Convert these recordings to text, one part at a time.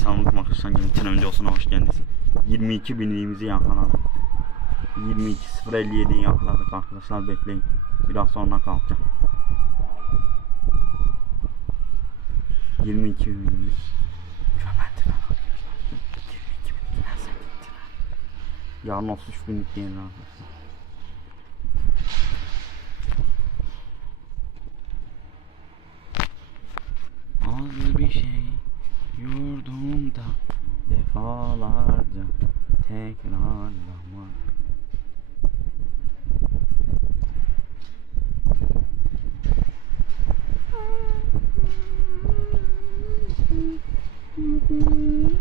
Selamünaleyküm arkadaşlar. Yeni önce olsun hoş geldiniz. 22 binliğimizi yakaladık. 22.057'yi yakaladık arkadaşlar bekleyin. Biraz sonra kalkacağım. 22 binliğimiz. Mükemmeldir arkadaşlar. 22 binlik nasıl gittiler? Yarın 33 binlik değil arkadaşlar. Az bir şey yurdumda defalarca tekrarlamak sonra geri dönecek.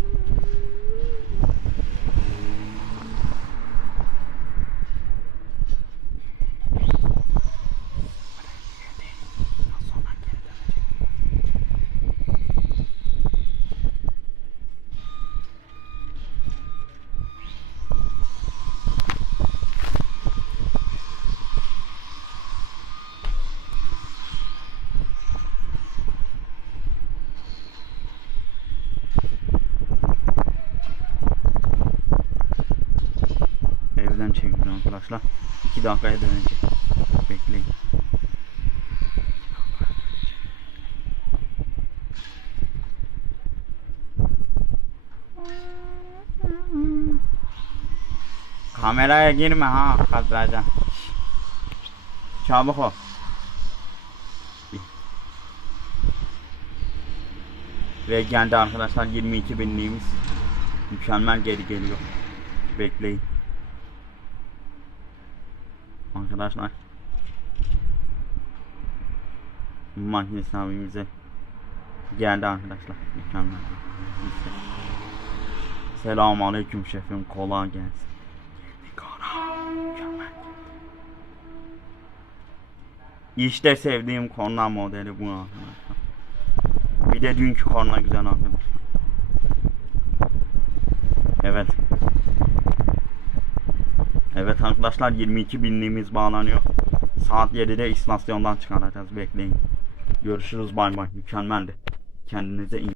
Evden çekiyorum arkadaşlar. 2 dakikaya dönecek. Bekleyin. Kameraya girme ha kadraja. Çabuk ol. Ve geldi arkadaşlar 22 binliğimiz. Mükemmel geri geliyor. Bekleyin. Arkadaşlar. Makinesi abimize geldi arkadaşlar. Mükemmel. Selamun aleyküm şefim. Kolay gelsin. İşte sevdiğim korna modeli bu arkadaşlar. Bir de dünkü korna güzel arkadaşlar. Evet. Evet arkadaşlar 22 binliğimiz bağlanıyor. Saat 7'de istasyondan çıkaracağız bekleyin. Görüşürüz bay bay mükemmeldi. Kendinize iyi